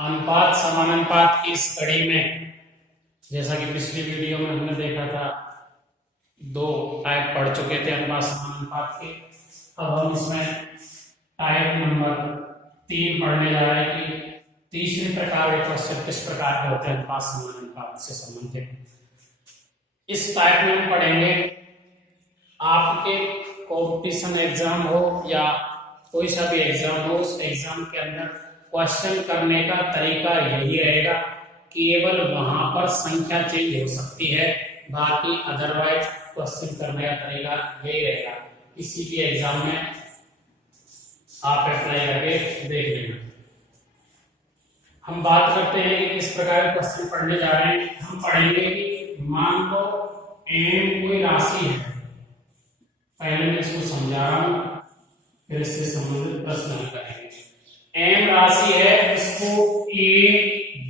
अनुपात समानुपात की इस कड़ी में, जैसा कि पिछली वीडियो में हमने देखा था, दो टाइप पढ़ चुके थे अनुपात समानुपात के। अब हम इसमें टाइप नंबर 3 पढ़ने जा रहे हैं कि तीसरे प्रकार के क्वेश्चन किस प्रकार के होते हैं अनुपात समानुपात से संबंधित। इस टाइप में हम पढ़ेंगे, आपके कंपटीशन एग्जाम हो या कोई सा भी एग्जाम हो, उस एग्जाम के अंदर क्वेश्चन करने का तरीका यही रहेगा, केवल वहां पर संख्या चेंज हो सकती है, बाकी अदरवाइज क्वेश्चन करने का तरीका यही रहेगा। किसी भी एग्जाम में आप अप्लाई करके देख लेना। हम बात करते हैं कि किस प्रकार के क्वेश्चन पढ़ने जा रहे हैं। हम पढ़ेंगे कि मान लो m कोई राशि है, पहले मैं इसको समझा रहा हूं, फिर इससे संबंधित प्रश्न हल करेंगे। m राशि है, इसको a,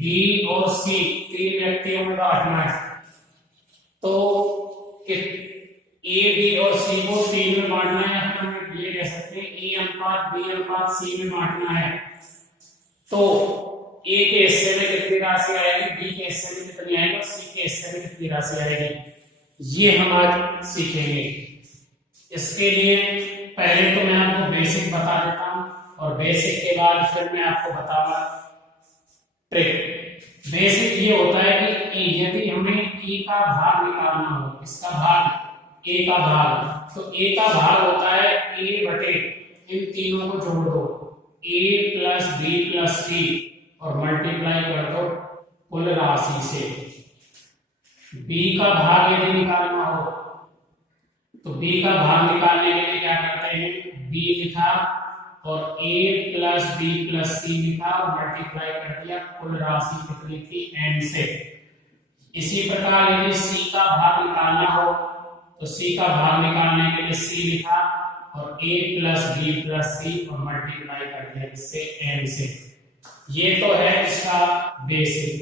b और c 3 व्यक्तियों में बांटना है। तो a, b और c को 3 में बांटना है, हम ये कह सकते हैं a अनुपात b अनुपात c में बांटना है। तो a के हिस्से में कितनी राशि आएगी, b के हिस्से में कितनी आएगी और c के हिस्से में कितनी राशि आएगी, ये हम आज सीखेंगे। इसके लिए पहले तो मैं आपको बेसिक बता देता हूं और बेसिक के बाद फिर मैं आपको बताऊंगा ट्रिक। बेसिक ये होता है कि यदि हमें a का भाग निकालना हो, इसका भाग, a का भाग, तो a का भाग होता है a बटे इन तीनों को जोड़ दो, a plus b plus c और मल्टीप्लाई कर दो कुल राशि से। b का भाग यदि निकालना हो तो b का भाग निकालने के लिए क्या करते हैं, b लिखा और a plus b plus c लिखा और मल्टीप्लाई कर दिया कुल राशि कितनी थी m से। इसी प्रकार यदि c का भाग निकालना हो तो c का भाग निकालने के लिए c लिखा और a plus b plus c और मल्टीप्लाई कर दिया इससे m से। ये तो है इसका बेसिक।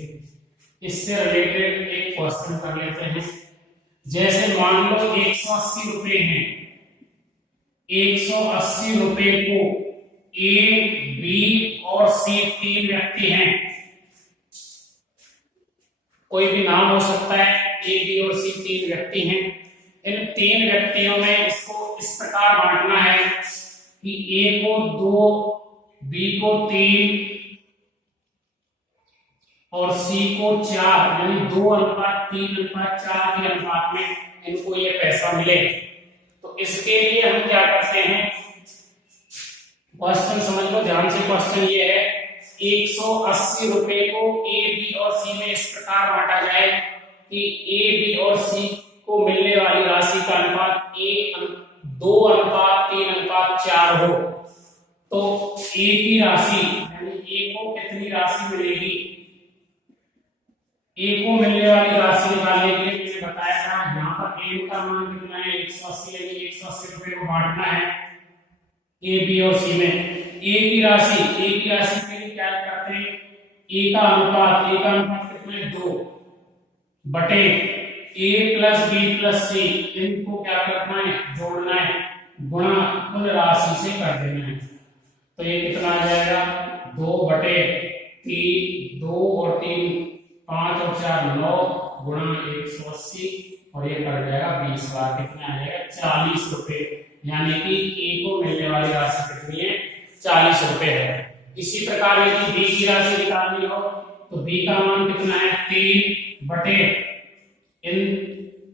इससे रिलेटेड एक क्वेश्चन कर लेते हैं। जैसे मान लो 180 रुपए हैं, 180 रुपए को a, b और c 3 व्यक्ति हैं, कोई भी नाम हो सकता है, a, b और c 3 व्यक्ति हैं। इन 3 व्यक्तियों में इसको इस प्रकार बांटना है कि a को 2, b को 3 और c को 4, यानी 2:3:4 के अनुपात में इनको ये पैसा मिले। तो इसके लिए हम क्या करते हैं, क्वेश्चन समझ लो ध्यान से। क्वेश्चन ये है, 180 रुपए को a, b और c में इस प्रकार बांटा जाए कि a, b और c को मिलने वाली राशि का अनुपात 2:3:4 हो। तो a की राशि यानी a को कितनी राशि मिलेगी, a को मिलने वाली राशि निकालने के लिए मैंने बताया था, यहाँ पर m का मान कितना है, 180, यानी 180 रुपए को बांटना है a, b और c में। a की राशि के लिए क्या करते हैं, a का अनुपात कितना है, 2 बटे a plus b plus c, इनको क्या करना है, जोड़ना है, गुणा कुल राशि से कर देना है। तो ये कितना आ जाएगा, 2 बटे 3, 2 और 3 5 और 4 9 गुणा 180 और ये कर जाएगा 20 बार, कितना आ जाएगा 40 रुपए। यानी कि a को मिलने वाली राशि कितनी है, 40 रुपए है। इसी प्रकार यदि b की राशि निकालनी हो तो b का मान कितना है, 3 बटे इन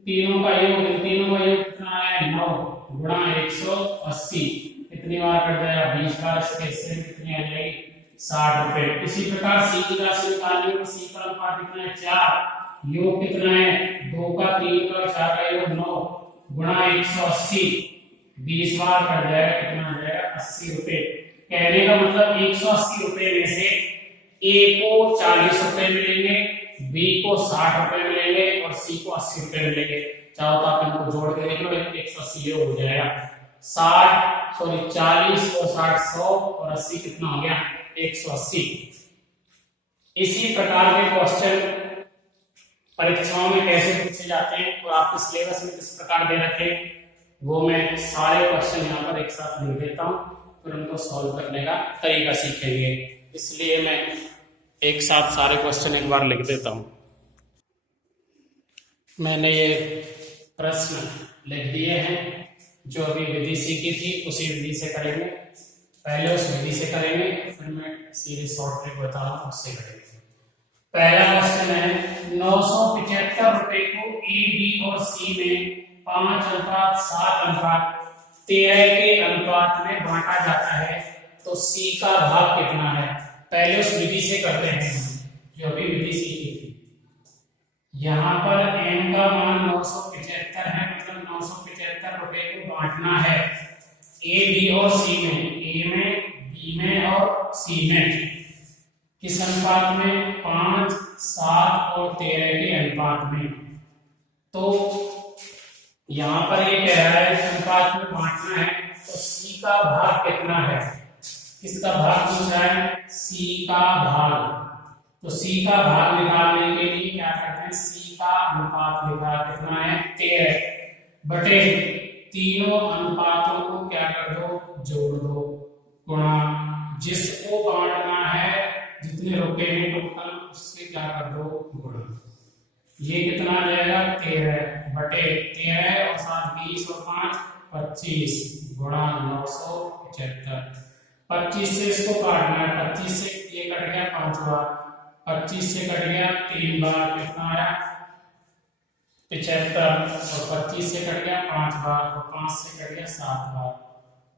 तीनों का योग कितना है, 9 गुणा 180, कितनी बार कट जाएगा, 20 बार। इसके हिस्से में कितनी आ जाएगी, 60 रुपए। इसी प्रकार c की राशि निकालनी हो तो c का अनुपात कितना है, 4, योग कितना है, 2 का 3 का और 4 का योग 9 गुणा 180, 20 बार कट जाएगा, कितना आ जाएगा, 80 रुपए। कहने का मतलब 180 रुपए में से a को 40 रुपए मिलेंगे, b को 60 रुपए मिलेंगे और c को 80 रुपए मिलेंगे। चाहो तो आप इनको जोड़ के देख लो, 180 योग हो जाएगा 40 और 60 100 और 80 कितना हो गया, 180। इसी प्रकार के क्वेश्चन परीक्षाओं में कैसे पूछे जाते हैं और आपके सिलेबस में किस प्रकार दे रखे हैं, वो मैं सारे क्वेश्चन यहाँ पर एक साथ लिख देता हूँ, फिर उनको सॉल्व करने का तरीका सीखेंगे। इसलिए मैं एक साथ सारे क्वेश्चन एक बार लिख देता हूँ। मैंने ये प्रश्न लिख दिए हैं, जो अभी विधि सीखी थी उसी विधि से करेंगे। पहले उस विधि से करेंगे, फिर मैं सीधे शॉर्ट ट्रिक बता रहा हूँ, उससे करेंगे। पहला क्वेश्चन है 975 रुपए को ए, बी और सी में 5:7:13 के अनुपात में बांटा जाता है, तो सी का भाग कितना है? पहले उस विधि से करते हैं जो अभी विधि सीखी थी। यहाँ पर m का मान 975 है, मतलब 975 रुपए को बांटना है ए, बी और सी में, ए में, बी में और सी में। किस अनुपात में? 5, 7 और 13 के अनुपात में। तो यहाँ पर ये कह रहा है अनुपात में बांटना है, तो सी का भाग कितना है? किसका भाग पूछा है? सी का भाग। तो सी का भाग निकालने के लिए क्या करते हैं? सी का अनुपात निकाल कितना है? 13 बटे तीनों अनुपातों को क्या कर दो? जोड़ दो, गुणा जिसको बांटना है, जितने रुपए हैं टोटल, उससे क्या कर दो? गुणा। ये कितना आ जाएगा? 13 बटे 13 और 7 20 और 5 25 गुणा 975। 25 से इसको काटना है, 25 से ये कट गया 5 बार, 25 से कट गया 3 बार, कितना आया? 75। और 25 से कट गया 5 बार और 5 से कट गया 7 बार।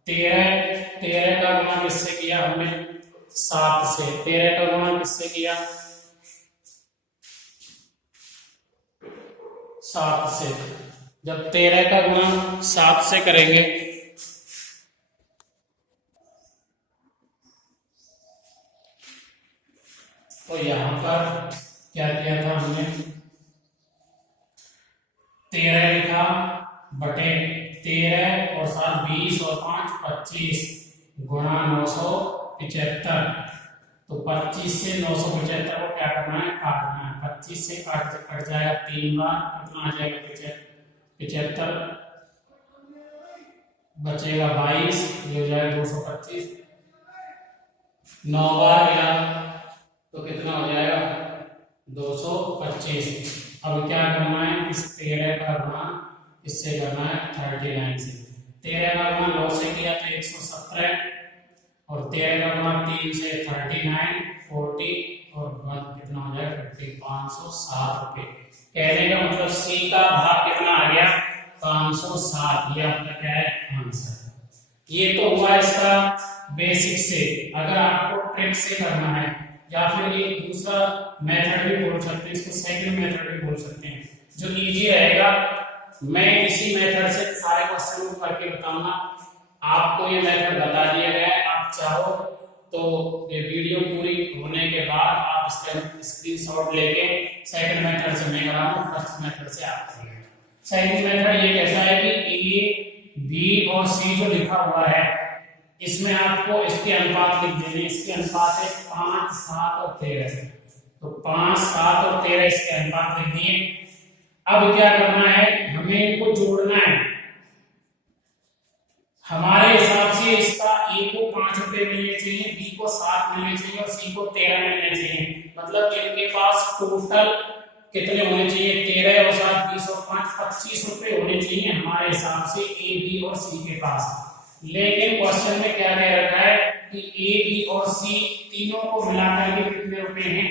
13 का गुणा किससे किया हमने? 7 से। 13 का गुणा किससे किया? 7 से। जब 13 का गुणा 7 से करेंगे तो यहां पर क्या किया था हमने? 13 लिखा बटे 13 और 7 20 और 5 25 गुणा 975। तो 25 से 975 को क्या करना है? काटना है। 25 से कट जाएगा 3 बार, कितना आ जाएगा? 75 बचेगा 22, ये हो जाएगा 225। 9 बार गया तो कितना हो जाएगा? 225। अब क्या करना है? इस 13 का गुणा इससे करना है 39 से। 13 का गुणा 9 से किया तो 117 और 13 का गुणा 3 से 39 40 और 1 कितना हो जाएगा? 50 507 रुपए। कहने का मतलब सी का भाग कितना आ गया? 507। ये आपका क्या है? आंसर। ये तो हुआ इसका बेसिक से। अगर आपको ट्रिक से करना है या फिर एक दूसरा मेथड भी बोल सकते हैं, इसको सेकंड मेथड भी बोल सकते हैं, जो इजी रहेगा। मैं इसी मेथड से सारे क्वेश्चन को करके बताऊंगा। आपको ये मेथड बता दिया गया है, आप चाहो तो ये वीडियो पूरी होने के बाद आप इसका स्क्रीनशॉट लेके सेकंड मेथड से मैं कराऊंगा, फर्स्ट मेथड से आप करिए। सेकंड मेथड ये कहता है कि ए, बी और सी जो लिखा हुआ है इसमें आपको इसके अनुपात लिख देने। इसके अनुपात है 5, 7 और 13। तो 5, 7 और 13 इसके अनुपात लिख दिए। अब क्या करना है? हमें इनको जोड़ना है। हमारे हिसाब से इसका ए को 5 रुपए मिलने चाहिए, बी को 7 मिलने चाहिए और सी को 13 मिलने चाहिए। मतलब इनके पास टोटल कितने होने चाहिए? 13 और 7 20 और 5 25 रुपए होने चाहिए हमारे हिसाब से ए, बी और सी के पास। लेकिन क्वेश्चन में क्या कह रखा है कि ए, बी और सी तीनों को मिलाकर के कितने रुपए हैं?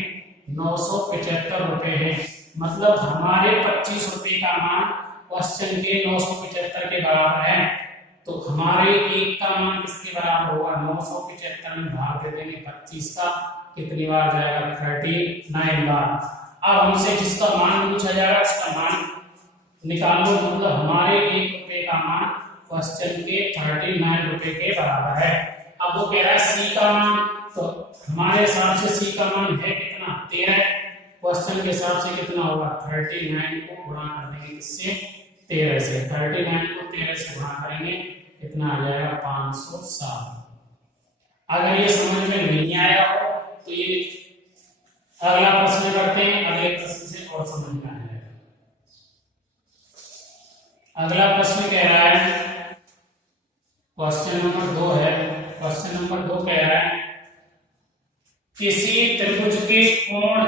975 रुपए हैं। मतलब हमारे 25 रुपए का मान क्वेश्चन के 975 के बराबर है। तो हमारे एक का मान किसके बराबर होगा? 975 में भाग दे देंगे 25 का, कितनी बार जाएगा? 39 बार। अब हमसे जिसका मान पूछा जाएगा उसका मान निकाल लो। मतलब हमारे 1 रुपए का मान क्वेश्चन के 39 रुपए के बराबर है। अब वो कह रहा है सी का मान, तो हमारे हिसाब से सी का मान है कितना? 13। क्वेश्चन के हिसाब से कितना होगा? 39 को गुणा कर देंगे किससे? 13 से। 39 को 13 से गुणा करेंगे, कितना आ जाएगा? 507। अगर ये समझ में नहीं आया हो तो ये अगला प्रश्न करते हैं, अगले प्रश्न से और समझ में आ जाएगा। अगला प्रश्न कह रहा है, क्वेश्चन नंबर 2 है। क्वेश्चन नंबर 2 कह रहा है किसी त्रिभुज के कोण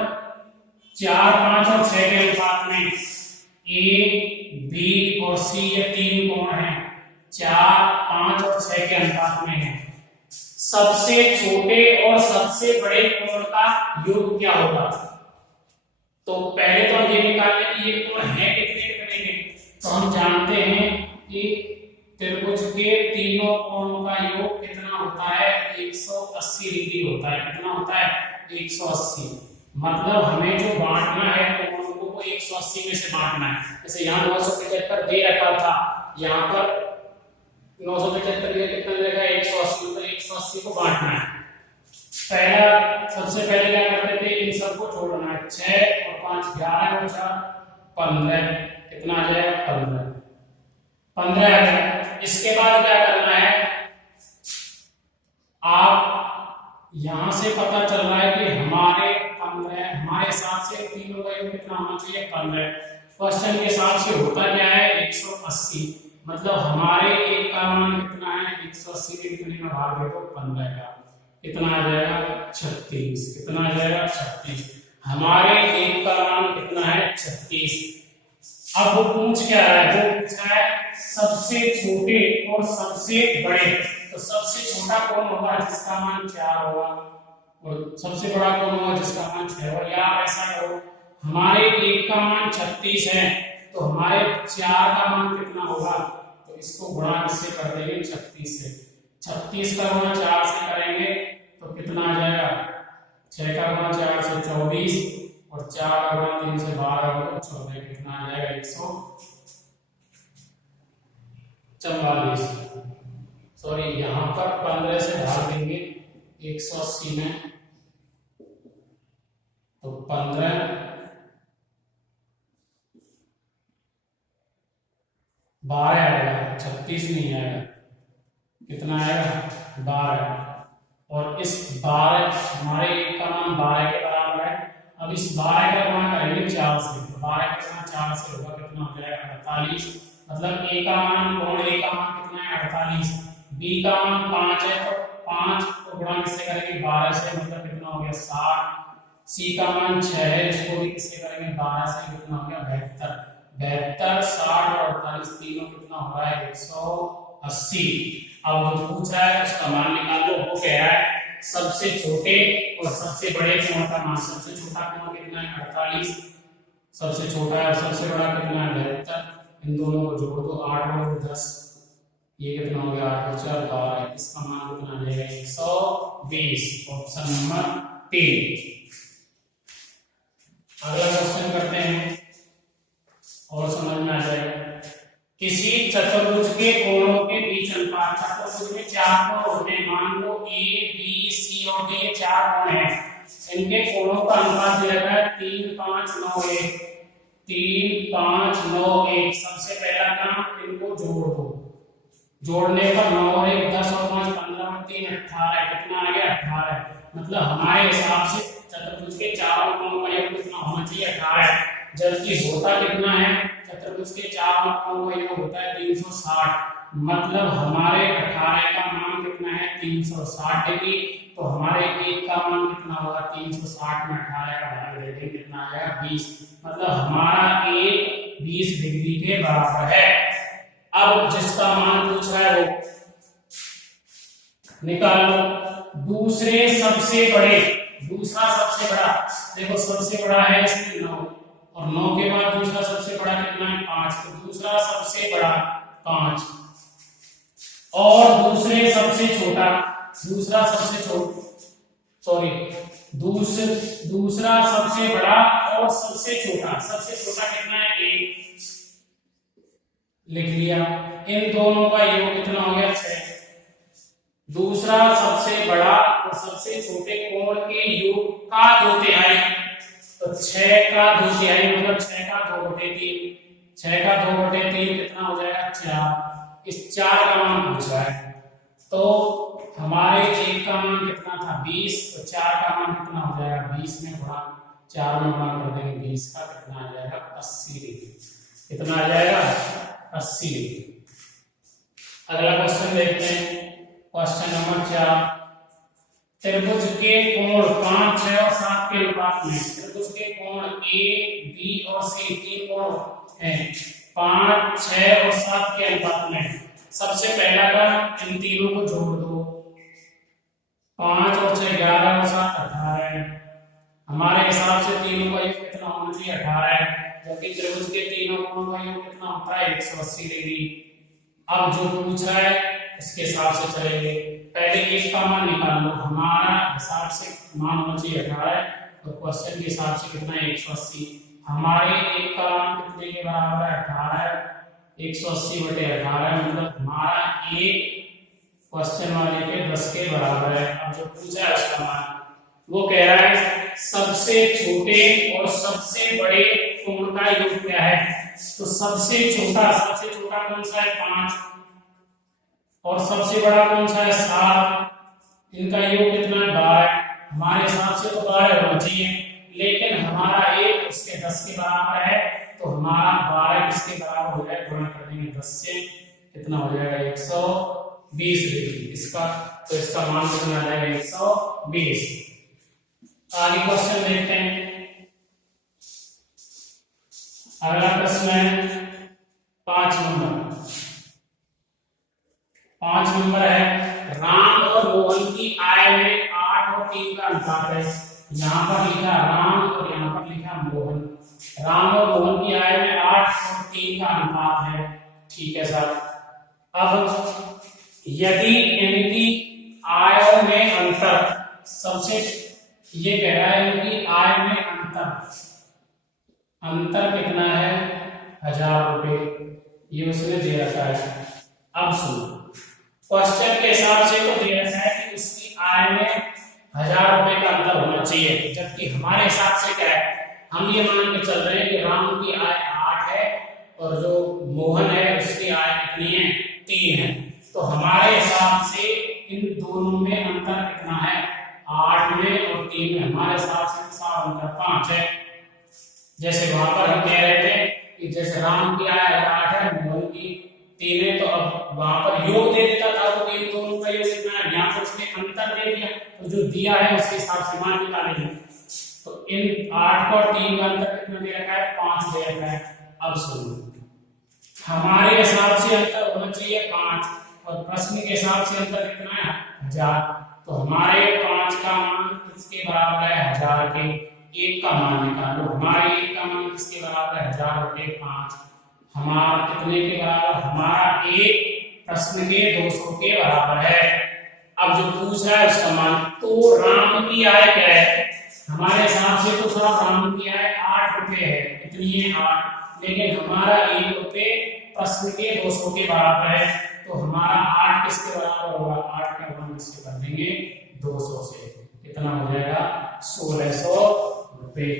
4, 5 और 6 के अनुपात में ए, बी और सी ये तीन कोण हैं, 4, 5 और 6 के अनुपात में है। सबसे छोटे और सबसे बड़े कोण का योग क्या होगा? तो पहले तो हम ये निकाल लें कि ये कोण है कितने के। तो हम जानते हैं कि त्रिभुज के तीनों कोणों का योग कितना होता है? 180 डिग्री होता है। कितना होता है? 180। मतलब हमें जो बांटना है कोणों को वो 180 में से बांटना है। जैसे यहाँ 975 दे रखा था, यहाँ पर 975 ये कितना देगा? 180। तो 180 को बांटना है। सबसे पहले क्या करते थे? इन सबको जोड़ना है। 6 और 5 11 और 4 15। कितना आ जाएगा? 15 आ जाएगा। इसके बाद क्या करना है? आप यहां से पता चल रहा है कि हमारे हिसाब से तीनों का योग कितना होना चाहिए? 15। क्वेश्चन के हिसाब से होता क्या है? 180। मतलब हमारे एक का मान कितना है? 180 के कितने में भाग दे तो 15 का कितना आ जाएगा? 36। कितना आ जाएगा? 36। हमारे एक का मान कितना है? 36। अब वो पूछ क्या रहा है? वो पूछ रहा है सबसे छोटे और सबसे बड़े। तो सबसे छोटा कौन होगा? जिसका मान 4 होगा, और सबसे बड़ा कौन होगा? जिसका मान 6 होगा। या ऐसा करो, हमारे एक का मान 36 है, तो हमारे 4 का मान कितना होगा? तो इसको गुणा किससे कर देंगे? 36 से। 36 का गुणा 4 से करेंगे तो कितना आ जाएगा? 6 का गुणा 4 से 24 और 4 का गुणा 3 से 12 और 14। कितना आ जाएगा? 144। सॉरी, यहाँ पर 15 से भाग देंगे 180 में, तो 15 12 आएगा, 36 नहीं आएगा। कितना आएगा? 12। और इस 12 हमारे एक का मान 12 के बराबर है। अब इस 12 का गुणा करेंगे 4 से, तो 12 का गुणा 4 से होगा, कितना हो जाएगा? 48। मतलब ए का मान, कोण ए का मान कितना है? 48। बी का मान 5 है, तो 5 को गुणा किससे करेंगे? 12 से, मतलब कितना हो गया? 60। सी का मान 6 है, इसको भी किससे करेंगे? 12 से, कितना हो गया? 72। 72, 60 और 48 तीनों कितना हो रहा है? 180। अब जो पूछ रहा है उसका मान निकाल लो। वो कह रहा है सबसे छोटे और सबसे बड़े कोण का मान। सबसे छोटा कोण कितना है? 48। सबसे छोटा है और सबसे बड़ा कितना है? 72। इन दोनों को जोड़ दो, 8 और 10, ये कितना हो गया? 8 और 4 12। इसका मान कितना आ जाएगा? 120। Option number 3। अगला क्वेश्चन करते हैं और समझ में आ जाएगा। किसी चतुर्भुज के कोणों के बीच अनुपात। चतुर्भुज में 4 कोण होते हैं, मान लो ए, बी, सी और डी, ये 4 कोण हैं। इनके कोणों का अनुपात दिया गया है 3, 5, 9, 1। 3, 5, 9, 1। सबसे पहला काम, इनको जोड़ दो। जोड़ने पर 9 और 1 10 और 5 15 और 3 18। कितना आ गया? 18। मतलब हमारे हिसाब से चतुर्भुज के चारों कोणों का योग कितना होना चाहिए? 18। जबकि होता कितना है? चतुर्भुज के चारों कोणों का योग होता है 360। मतलब हमारे 18 का मान कितना है? 360 डिग्री। तो हमारे एक का मान कितना होगा? 360 में 18 का भाग दे देंगे, कितना आएगा? 20। मतलब हमारा एक 20 डिग्री के बराबर है। अब जिसका मान पूछ रहा है वो निकाल लो। दूसरा सबसे बड़ा, देखो सबसे बड़ा है इसमें 9, और 9 के बाद दूसरा सबसे बड़ा कितना है? 5। तो दूसरा सबसे बड़ा 5, और दूसरा सबसे छोटा दूसरा सबसे बड़ा और सबसे छोटा कितना है? 1 लिख लिया। इन दोनों का योग कितना हो गया? 6। दूसरा सबसे बड़ा और सबसे छोटे कोण के योग का 2/3, तो 6 का 2/3 मतलब 6 का 2/3। 6 का 2/3 कितना हो जाएगा? 4। इस 4 का मान पूछ रहा है। तो हमारे एक का मान कितना था? 20। तो 4 का मान कितना हो जाएगा? 20 में गुणा 4 में गुणा कर देंगे 20 का, कितना आ जाएगा? 80 डिग्री। कितना आ जाएगा? 80 डिग्री। अगला क्वेश्चन देखते हैं, क्वेश्चन नंबर 4। त्रिभुज के कोण 5, 6 और 7 के अनुपात में, त्रिभुज के कोण ए बी और सी तीन कोण हैं 5, 6 और 7 के अनुपात में। सबसे पहला का इन तीनों को जोड़ दो, 5 और 6 11 और 7 18 है। हमारे हिसाब से तीनों का योग कितना होना चाहिए 18 है, जबकि त्रिभुज के तीनों कोणों का योग कितना होता है 180 डिग्री। अब जो पूछ रहा है इसके हिसाब से चलेंगे। पहले एक का मान निकाल लो, हमारा हिसाब से मान होना चाहिए 18 है, तो क्वेश्चन के हिसाब से कितना है 180। हमारे एक का मान कितने के बराबर है 18 है, 180/18 मतलब हमारा एक क्वेश्चन वाले के 10 के बराबर है। अब जो पूछा है उसका मान वो कह रहा है सबसे छोटे और सबसे बड़े कोण का योग क्या है। तो सबसे छोटा कौन सा है 5 और सबसे बड़ा कौन सा है 7, इनका योग कितना है 12। हमारे हिसाब से तो 12 होना चाहिए, लेकिन हमारा एक उसके 10 के बराबर है, तो हमारा 12 किसके बराबर हो जाएगा, गुणा कर देंगे 10 से, कितना हो जाएगा 120 डिग्री इसका। तो इसका मान कितना आ जाएगा 120। आगे क्वेश्चन देखते हैं। अगला प्रश्न है 5 नंबर है राम और मोहन की आय में 8 और 3 का अनुपात है। यहाँ पर लिखा राम और यहाँ पर लिखा मोहन। राम और मोहन की आय में 8 और 3 का अनुपात है, ठीक है सर। अब यदि इनकी आयों में अंतर, सबसे ये कह रहा है कि आय में अंतर कितना है 1000 रुपए, ये उसने दे रखा है। अब सुनो, क्वेश्चन के हिसाब से तो दे रखा है कि उसकी आय में 1000 रुपए का अंतर होना चाहिए, जबकि हमारे हिसाब से क्या है, हम ये मान के चल रहे हैं कि राम की आय 8 है और जो मोहन है उसकी आय कितनी है 3 है। तो हमारे हिसाब से इन दोनों में अंतर कितना है 8 में और 3 में। हमारे हिसाब से साफ अंतर 5 है। जैसे वहां पर हम कह रहे थे कि जैसे राम की आय 8 है मोहन की 3 है, तो अब वहां पर योग दे देता था तो इन दोनों का योग कितना है, यहाँ पर उसने अंतर दे दिया, तो जो दिया है उसके हिसाब से मान निकालेंगे। तो इन 8 और 3 का अंतर कितना दे रखा है 5 दे रखा है। अब सुनो, हमारे हिसाब से अंतर होना चाहिए 5 और प्रश्न के हिसाब से अंतर कितना है 1000। तो हमारे 5 का मान किसके बराबर है 1000 के। एक का मान निकालो, हमारे एक का मान किसके बराबर है 1000/5। हमारा कितने के बराबर, हमारा एक प्रश्न के 200 के बराबर है। अब जो पूछ रहा है उसका मान, तो राम की आय क्या है, हमारे हिसाब से तो साहब राम की आय 8 रुपए है, कितनी है 8, लेकिन हमारा 1 रुपए प्रश्न के 200 के बराबर है, तो हमारा 8 किसके बराबर होगा, 8 का गुणा किससे कर देंगे 200 से, कितना हो जाएगा 1600 रुपए।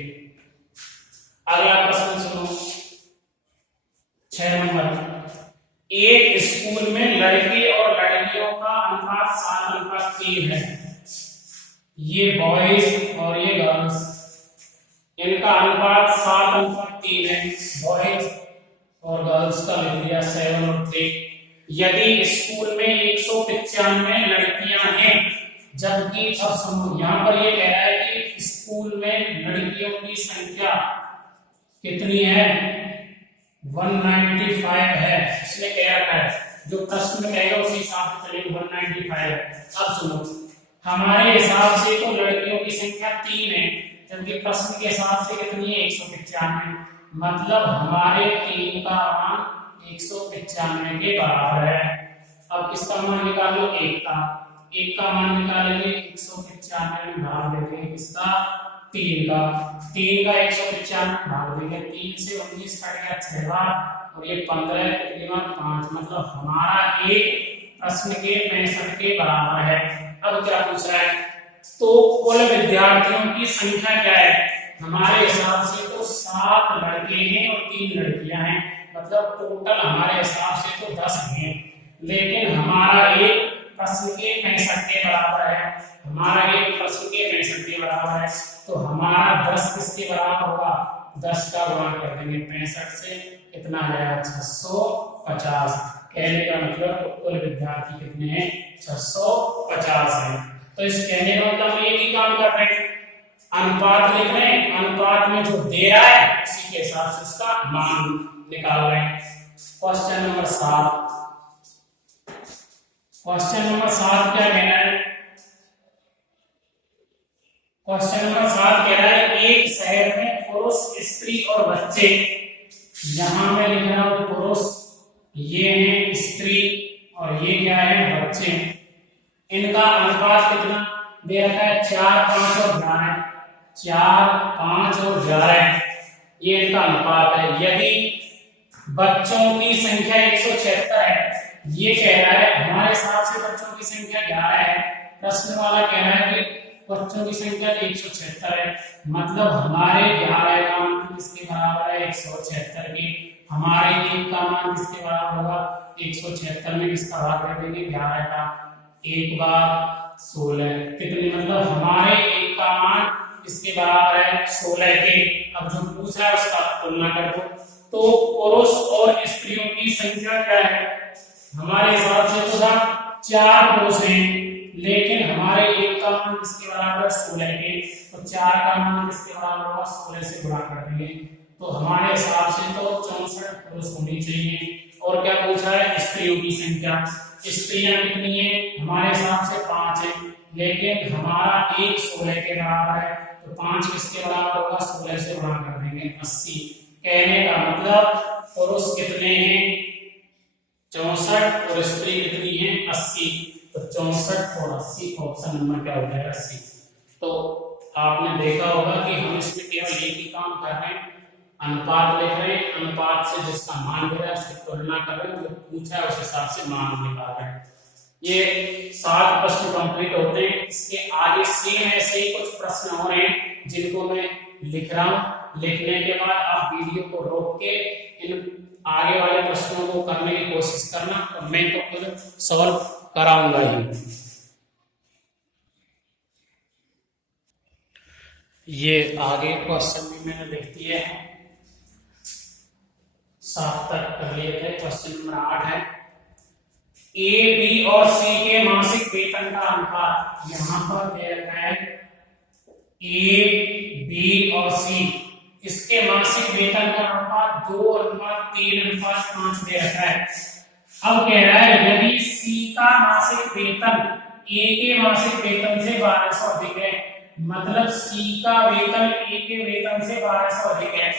अगला प्रश्न सुनो 6 नंबर। एक स्कूल में लड़के और लड़कियों का अनुपात 7:3 है। ये बॉयज और ये गर्ल्स, इनका अनुपात 7:3 है। बॉयज और गर्ल्स का लिख दिया 7 और 3। यदि स्कूल में 195 लड़कियां हैं, जबकि अब समझो यहाँ पर ये कह रहा है कि स्कूल में लड़कियों की संख्या कितनी है 195 है, इसने कह रखा है, जो प्रश्न में कहेगा उसी हिसाब से चलेगी 195 है। अब सुनो, हमारे हिसाब से तो लड़कियों की संख्या 3 है, जबकि प्रश्न के हिसाब से कितनी है 195, मतलब हमारे 3 का मान 195 के बराबर है। अब किसका मान निकाल लो, एक का मान निकालेंगे 195 में भाग देंगे किसका 3 का 195 भाग देंगे, 3 से 19 कट गया 6 बार और ये 15 कितनी बार 5, मतलब हमारा एक प्रश्न के 65 के बराबर है। अब क्या पूछ रहा है, तो कुल विद्यार्थियों की संख्या क्या है, हमारे हिसाब से तो 7 लड़के हैं और 3 लड़कियां हैं, मतलब टोटल हमारे हिसाब से तो 10 हैं, लेकिन हमारा एक प्रश्न के 65 के बराबर है, हमारा एक प्रश्न के 65 के बराबर है, तो हमारा 10 किसके बराबर होगा, 10 का गुणा कर देंगे 65 से, कितना आएगा 650। कहने का मतलब कुल विद्यार्थी कितने हैं 650 हैं। तो इस कहने का मतलब हम एक ही काम कर रहे हैं, अनुपात लिख रहे हैं, अनुपात में जो दे रहा है उसी के हिसाब से उसका मान निकाल रहे हैं। क्वेश्चन नंबर 7, क्वेश्चन नंबर 7 क्या कह रहा है? क्वेश्चन नंबर 7 कह रहा है एक शहर में पुरुष, स्त्री और बच्चे, यहां मैं लिख रहा हूं पुरुष, ये है स्त्री और ये क्या है बच्चे, इनका अनुपात कितना दे रखा है 4, 5 और 11, 4, 5 और 11 ये इनका अनुपात है। यदि बच्चों की संख्या 176 है, ये कह रहा है हमारे हिसाब से बच्चों की संख्या 11 है, प्रश्न वाला कह रहा है कि बच्चों की संख्या 176 है, मतलब हमारे 11 का मान किसके बराबर है 176 के, हमारे 1 का मान किसके बराबर होगा 176 में किसका भाग दे देंगे 11 का, 1 बार 16 कितने, मतलब हमारे 1 का मान किसके बराबर है 16 के। अब जो पूछा है उसका तुलना कर दो, तो पुरुष और स्त्रियों की संख्या क्या है, हमारे हिसाब से तो था 4 पुरुष हैं, लेकिन हमारे 1 का मान किसके बराबर है 16 के, तो 4 का मान किसके बराबर होगा 16 से गुणा कर देंगे, तो हमारे हिसाब से तो 64 पुरुष होनी चाहिए। और क्या पूछा है स्त्रियों की संख्या, स्त्रियां कितनी है, हमारे हिसाब से 5 है, लेकिन हमारा 1 16 के बराबर है, तो 5 किसके बराबर होगा 16 से गुणा कर देंगे 80। कहने का मतलब पुरुष कितने हैं 64 और स्त्री कितनी है 80, तो 64 और 80 ऑप्शन नंबर क्या हो जाएगा 80। तो आपने देखा होगा कि हम इसमें केवल एक ही काम कर रहे हैं, अनुपात लिख रहे हैं, अनुपात से जिसका मान दे रहा है उसकी तुलना कर रहे हैं, जो पूछा है उस हिसाब से मान निकाल रहे हैं। ये 7 प्रश्न कंप्लीट होते हैं। इसके आगे सेम ऐसे ही कुछ प्रश्न हो रहे हैं जिनको मैं लिख रहा हूँ, लिखने के बाद आप वीडियो को रोक के इन आगे वाले प्रश्नों को करने की कोशिश करना, और मैं तो खुद सॉल्व कराऊंगा ही। ये आगे क्वेश्चन भी मैंने लिख दिए हैं, 7 तक कर लिए थे। क्वेश्चन नंबर 8 है ए, बी और सी के मासिक वेतन का अनुपात, यहां पर दे रखा है ए, बी और सी, इसके मासिक वेतन का अनुपात 2:3:5 दे रखा है। अब कह रहा है यदि सी का मासिक वेतन ए के मासिक वेतन से 1200 अधिक है, मतलब सी का वेतन ए के वेतन से 1200 अधिक है।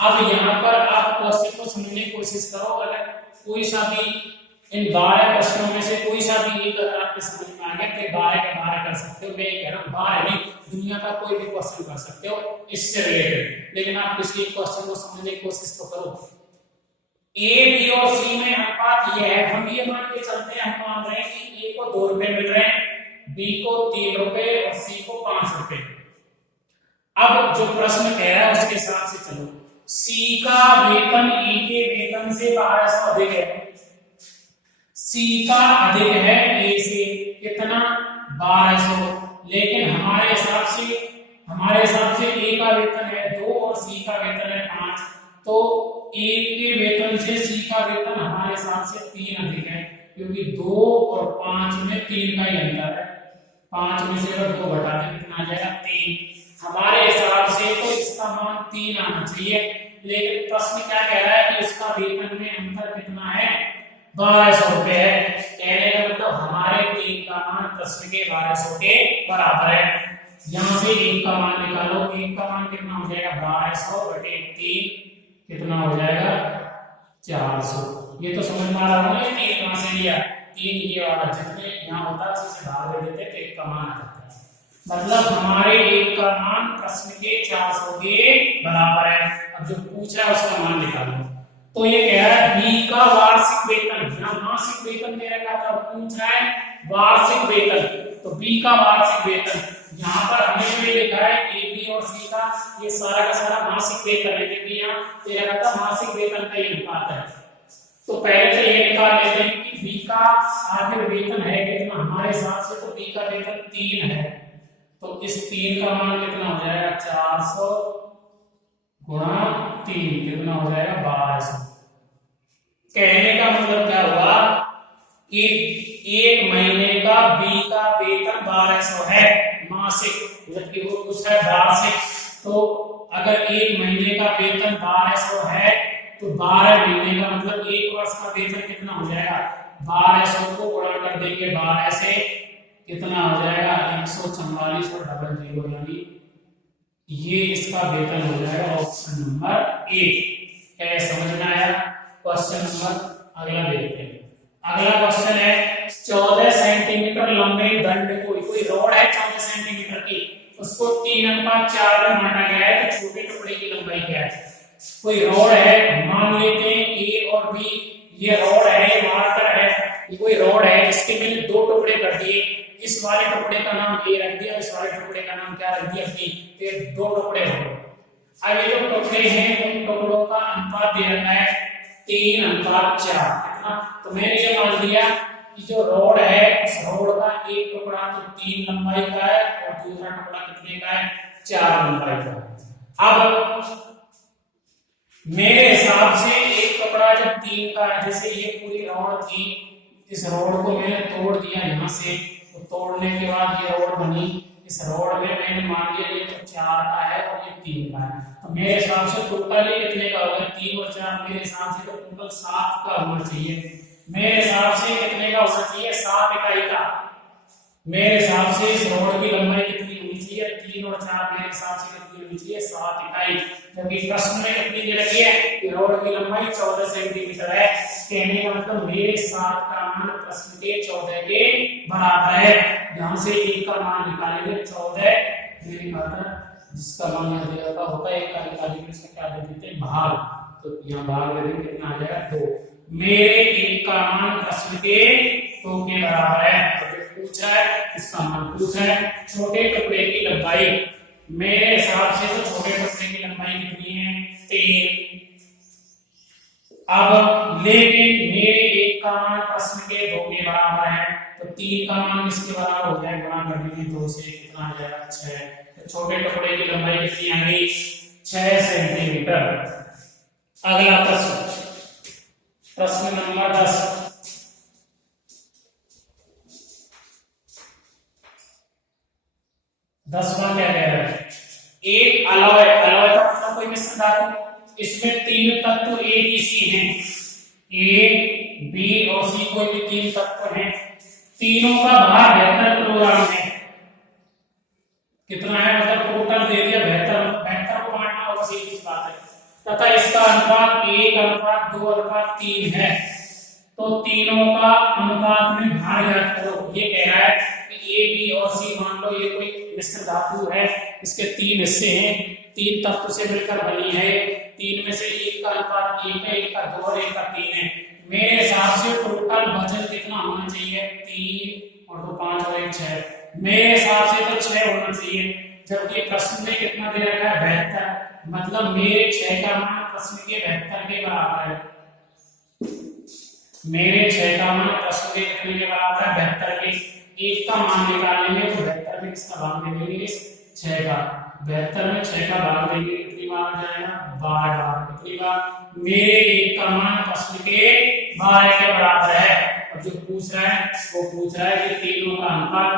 अब यहाँ पर आप क्वेश्चन को समझने की कोशिश करो, अगर कोई सा भी इन 12 प्रश्नों में से कोई सा भी एक अगर आपके समझ में आ गया तो 12 के 12 कर सकते हो, मैं कह रहा हूँ 12 नहीं, दुनिया का कोई भी क्वेश्चन कर सकते हो इससे रिलेटेड, लेकिन आप किसी क्वेश्चन को समझने की कोशिश तो करो। ए, बी और सी में अनुपात ये है, हम ये मान के चलते हैं, हम मान रहे हैं कि ए को 2 रुपए मिल रहे हैं, बी को 3 रुपए और सी को 5 रुपए। अब जो प्रश्न कह रहा है उसके हिसाब से चलो, सी का वेतन ए के वेतन से 1200 अधिक है, सी का अधिक है ए से कितना 1200, लेकिन हमारे हिसाब से ए का वेतन है 2 और सी का वेतन है 5, तो ए के वेतन से सी का वेतन हमारे हिसाब से 3 अधिक है, क्योंकि 2 और 5 में 3 का ही अंतर है, 5 में से अगर 2 घटा दें कितना आ जाएगा 3। हमारे हिसाब से तो इसका मान 3 आना चाहिए, लेकिन प्रश्न क्या कह रहा है कि इसका वेतन में अंतर कितना है 1200 रुपए है। कहने का मतलब हमारे 3 का मान प्रश्न के 1200 के बराबर है। यहाँ से 1 का मान निकालो, 1 का मान कितना हो जाएगा 1200 बटे 3 कितना हो जाएगा 400। ये तो समझ में आ रहा होगा 3 कहां से लिया, 3 ये वाला जितने यहाँ होता है उसी से भाग दे देते तो 1 का मान आ जाता है, मतलब हमारे 1 का मान प्रश्न के 400 के बराबर है। अब जो पूछ रहा है उसका मान निकालो, तो ये कह रहा है बी का वार्षिक वेतन, यहाँ मासिक वेतन दे रखा था, पूछ रहा है वार्षिक वेतन, तो बी का वार्षिक वेतन, यहाँ पर हमें ये लिखा है ए, बी और सी का ये सारा का सारा मासिक वेतन है, क्योंकि यहाँ दे रखा था मासिक वेतन का ही अनुपात है। तो पहले तो ये निकाल लेते हैं कि बी का आखिर वेतन है कितना, हमारे हिसाब से तो बी का वेतन 3 है, तो इस 3 का मान कितना हो जाएगा 400 गुणा 3 कितना हो जाएगा 1200। कहने का मतलब क्या हुआ, कि एक महीने का बी का वेतन 1200 है मासिक, जबकि वो कुछ है वार्षिक। तो अगर एक महीने का वेतन 1200 है तो 12 महीने का मतलब एक वर्ष का वेतन कितना हो जाएगा, 1200 को गुणा कर देंगे 12 से, कितना हो जाएगा 144 और डबल जीरो, यानी ये इसका वेतन हो जाएगा ऑप्शन नंबर ए। क्या समझ में आया? क्वेश्चन नंबर अगला देखते हैं। अगला क्वेश्चन है 14 सेंटीमीटर लंबे दंड कोई रोड है 14 सेंटीमीटर की, उसको 3:4 में बांटा गया है, तो छोटे टुकड़े की लंबाई क्या है? कोई रोड है, मान लेते हैं ए और बी, ये रोड है, ये मार्कर है, ये कोई रोड है, इसके मैंने दो टुकड़े कर दिए, इस वाले टुकड़े का नाम ए रख दिया, इस वाले टुकड़े का नाम क्या रख दिया बी, तो ये दो टुकड़े हो गए। अब ये जो टुकड़े हैं उन टुकड़ों का अनुपात दे रखा है 3:4, कितना? तो मैंने ये मान लिया कि जो रोड है उस रोड का एक टुकड़ा तो 3 लंबाई का है और दूसरा टुकड़ा कितने का है, 4 लंबाई का। अब मेरे हिसाब से एक टुकड़ा जब 3 का है, जैसे ये पूरी रोड थी, इस रोड को मैंने तोड़ दिया यहाँ से, तो तोड़ने के बाद ये रोड बनी, इस रोड में मैंने मान लिया ये तो 4 का है और ये 3 का है, तो मेरे हिसाब से टोटल ये कितने का होगा, 3 और 4, मेरे हिसाब से तो टोटल 7 का होना चाहिए। मेरे हिसाब से कितने का होना चाहिए, 7 इकाई का। मेरे हिसाब से इस रोड की लंबाई कितनी होनी चाहिए, 3 और 4, मेरे हिसाब से कितनी होनी चाहिए, 7 इकाई। जबकि प्रश्न में कितनी दे रखी है कि रोड की लंबाई 14 सेंटीमीटर है, कहने का मतलब मेरे 7 का मान प्रश्न के 14 के बराबर है। यहाँ से एक का मान निकालेंगे 14, मैंने कहा था जिसका मान यहाँ दिया होता है एक का निकालेंगे, इसका क्या दे देते हैं भाग, तो यहाँ भाग दे देंगे, कितना आ जाएगा 2। मेरे एक का मान प्रश्न के 2 के बराबर है। पूछा है इसका मान पूछा है छोटे टुकड़े की लंबाई, मेरे हिसाब से तो छोटे टुकड़े की लंबाई कितनी है 3। अब लेकिन मेरे एक का मान प्रश्न के 2 के बराबर है, तो 3 का मान इसके बराबर हो जाए, गुणा कर देंगे 2 से, कितना आ जाएगा 6। तो छोटे टुकड़े की लंबाई कितनी आ गई 6 सेंटीमीटर। अगला प्रश्न, प्रश्न नंबर 10। 10वां क्या कह रहा है, एक अलॉय, अलॉय का मतलब कोई मिश्र धातु, इसमें 3 तत्व ए बी सी हैं, ए बी और सी कोई भी 3 तत्व हैं, तीनों का भार 72 किलोग्राम है। कितना है मतलब टोटल दे दिया 72 को बांटना होगा, सीधी बात है। तथा इसका अनुपात 1:2:3 है, तो तीनों का अनुपात में भार ज्ञात करो। ये कह रहा है कि ए बी और सी, मान लो ये कोई मिश्र धातु है, इसके 3 हिस्से हैं, 3 तत्व से मिलकर बनी है, 3 में से एक का अनुपात 1 है, एक का 2 और एक का 3 है। मेरे हिसाब से टोटल वजन कितना होना चाहिए, 3 और 2 5 और 1 6, मेरे हिसाब से तो 6 होना चाहिए, जबकि प्रश्न में कितना दे रखा है 72, मतलब मेरे 6 का मान प्रश्न के 72 के बराबर है। मेरे 6 का मान प्रश्न के कितने के बराबर है 72 के। एक का मान निकालेंगे तो 72 में किसका भाग देंगे, इस 6 का, 72 में 6 का भाग देंगे, कितनी बार आ जाएगा 12 बार। कितनी बार, मेरे एक का मान प्रश्न के 12 के बराबर है। अब जो पूछ रहा है वो पूछ रहा है कि तीनों का अनुपात,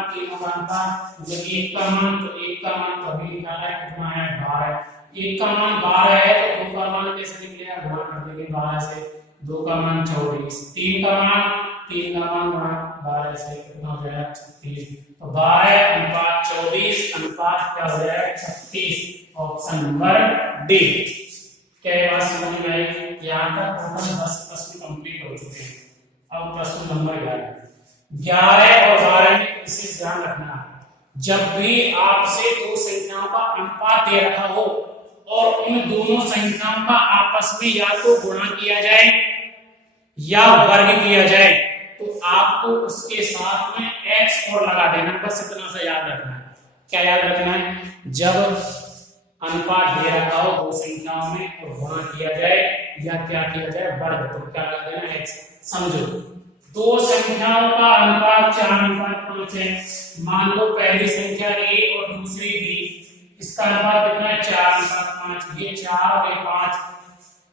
जब एक का मान तो एक का मान तो अभी निकाला है, कितना है 12। एक का मान 12 है तो 2 का मान कैसे निकलेगा, गुणा कर देंगे 12 से, 2 का मान 24, 3 का मान 12 से, कितना हो जाएगा 36। तो 12:24 अनुपात क्या हो जाएगा 36, ऑप्शन नंबर डी। क्या ये बात समझ में आई? यहाँ तक टोटल 10 प्रश्न कंप्लीट हो चुके हैं। अब प्रश्न नंबर 11 और 12 में विशेष ध्यान रखना है, जब भी आपसे दो संख्याओं का अनुपात दे रखा हो और उन दोनों संख्याओं का आपस में या तो गुणा किया जाए या वर्ग किया जाए, तो आपको उसके साथ में x और लगा देना, बस इतना सा याद रखना है। क्या याद रखना है, जब अनुपात दे रखा हो दो संख्याओं में और गुणा किया जाए या क्या किया जाए वर्ग, तो क्या लगा देना x। समझो दो संख्याओं का अनुपात 4:5 है, मान लो पहली संख्या a और दूसरी b, इसका अनुपात कितना है 4:5, ये 4 और ये 5।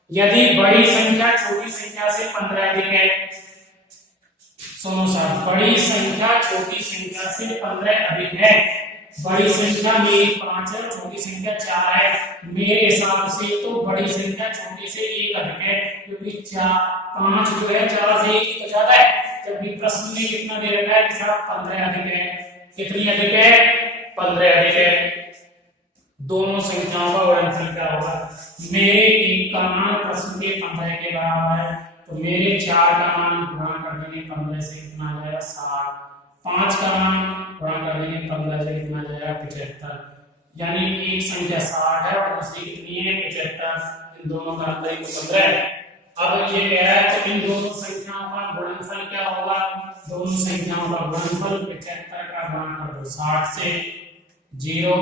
यदि बड़ी संख्या छोटी संख्या से 15 अधिक है, सुनो साहब, बड़ी संख्या छोटी संख्या से 15 अधिक है। बड़ी संख्या में 5 है, छोटी संख्या 4 है। मेरे हिसाब से तो बड़ी संख्या छोटी से 1 अधिक है, क्योंकि 5 जो है 4 से 1 तो ज्यादा है। जबकि प्रश्न में कितना दे रखा है कि साहब 15 अधिक है। कितनी अधिक है? 15 अधिक है। दोनों संख्याओं का गुणनफल क्या होगा? मेरे 1 का मान प्रश्न के 15 के बराबर है, तो मेरे 4 का मान गुणा कर देंगे 15 से, कितना आ जाएगा? 60। 5 का मान गुणा कर देंगे 15 से, कितना आ जाएगा? 75। यानी एक संख्या 60 है और दूसरी कितनी है? 75। इन दोनों का अंतर 15 है। अब ये कह रहा है तो इन दोनों संख्याओं का गुणनफल क्या होगा? दोनों संख्याओं का गुणनफल 75 का गुणा कर दो 60 से, 0,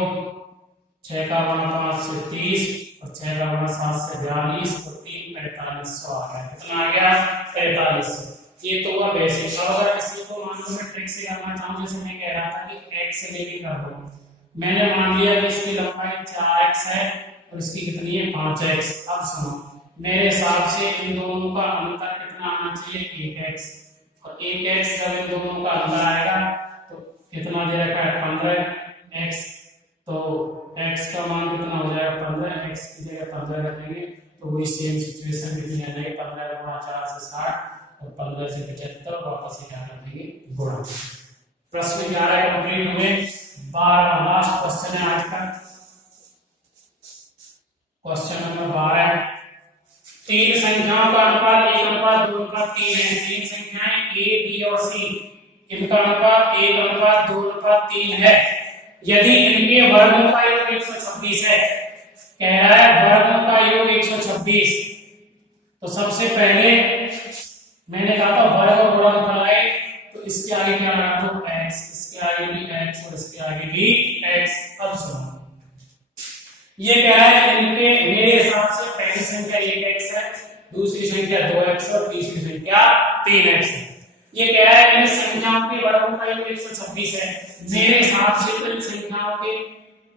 6 का गुणा 5 से 30 और 6 का गुणा 7 से 42 और 3 4500 आ गया। कितना आ गया? 4500। ये तो हुआ बेसिक। अगर इसी को मान लो मैं ट्रिक से करना चाहूं, जैसे मैं कह रहा था कि x से लेके कर दो, मैंने मान लिया कि इसकी लंबाई 4x है और इसकी कितनी है? 5x। अब सुनो, मेरे हिसाब से इन दोनों का अंतर कितना आना चाहिए? 1x। और 1x जब इन दोनों का अंतर आएगा तो कितना दे रखा है? 15x। तो x का मान कितना हो जाएगा? 15। x की जगह 15 रखेंगे तो वही सेम सिचुएशन कितनी आ जाएगी? 15 गुणा 4 से 60 और 15 से 75, वापस से क्या कर देंगे? गुणा। प्रश्न 11 कंप्लीट हुए। 12 लास्ट क्वेश्चन है आज का, क्वेश्चन नंबर 12। तीन संख्याओं का अनुपात 1:2:3 है। तीन संख्याएं a, b और c, इनका अनुपात 1:2:3 है। यदि इनके वर्गों का योग 126 है, कह रहा है वर्गों का योग 126, तो सबसे पहले मैंने कहा था वर्ग गुणनफल है, तो इसके आगे क्या लगा दो? x, इसके आगे भी x और इसके आगे भी x। अब सुनो, ये कह रहा है इनके मेरे हिसाब से पहली संख्या 1x है, दूसरी संख्या 2x और तीसरी संख्या 3x है। ये कह रहा है इन संख्याओं के वर्गों का योग 126 है। मेरे हिसाब से इन संख्याओं के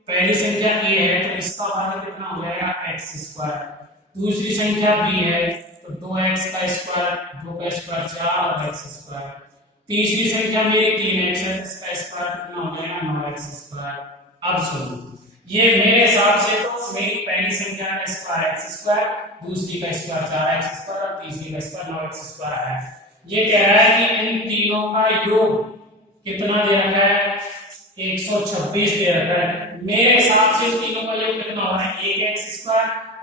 पहली संख्या a है तो इसका वर्ग कितना हो जाएगा? x²। दूसरी संख्या b है तो 2x का स्क्वायर, 2 का स्क्वायर 4 और x²। तीसरी संख्या मेरी 3x है, इसका स्क्वायर कितना हो जाएगा? 9x²। अब सुनो, ये मेरे हिसाब से तो मेरी पहली संख्या का स्क्वायर x², दूसरी का स्क्वायर 4x² और तीसरी का स्क्वायर 9x² है। ये कह रहा है कि इन तीनों का योग कितना दे रखा है? 126 दे रखा है। मेरे हिसाब से इन तीनों का योग कितना हो रहा है? 1x²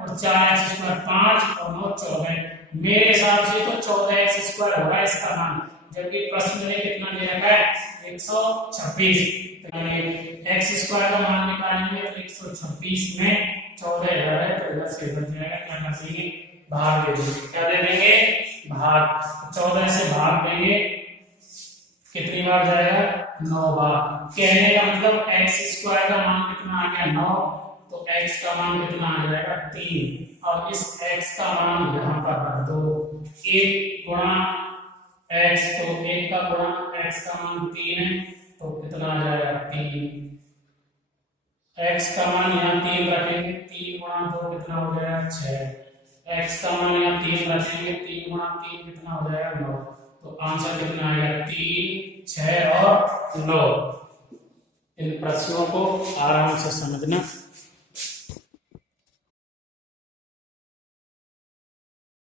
और 4x², 5 और 9 14। मेरे हिसाब से तो 14x² होगा इसका मान, जबकि प्रश्न में कितना दे रखा है? 126। x² का मान निकालेंगे तो 126 में 14 है तो इधर से इधर जाएगा, क्या कर देंगे? भाग दे देंगे। क्या दे देंगे? भाग। 14 से भाग देंगे, कितनी बार जाएगा? 9 बार। कहने का मतलब x² का मान कितना आ गया? 9, तो x का मान कितना आ जाएगा? 3। और इस x का मान यहाँ पर रख दो, 1 गुणा x, तो 1 का गुणा x का मान 3 है तो कितना आ जाएगा? 3। x का मान यहाँ 3 रखेंगे, 3 गुणा 2 कितना हो जाएगा? 6। x का मान यहाँ 3 रखेंगे, 3 गुणा 3 कितना हो जाएगा? 9। तो आंसर कितना आएगा? 3, 6 और 9। इन प्रश्नों को आराम से समझना।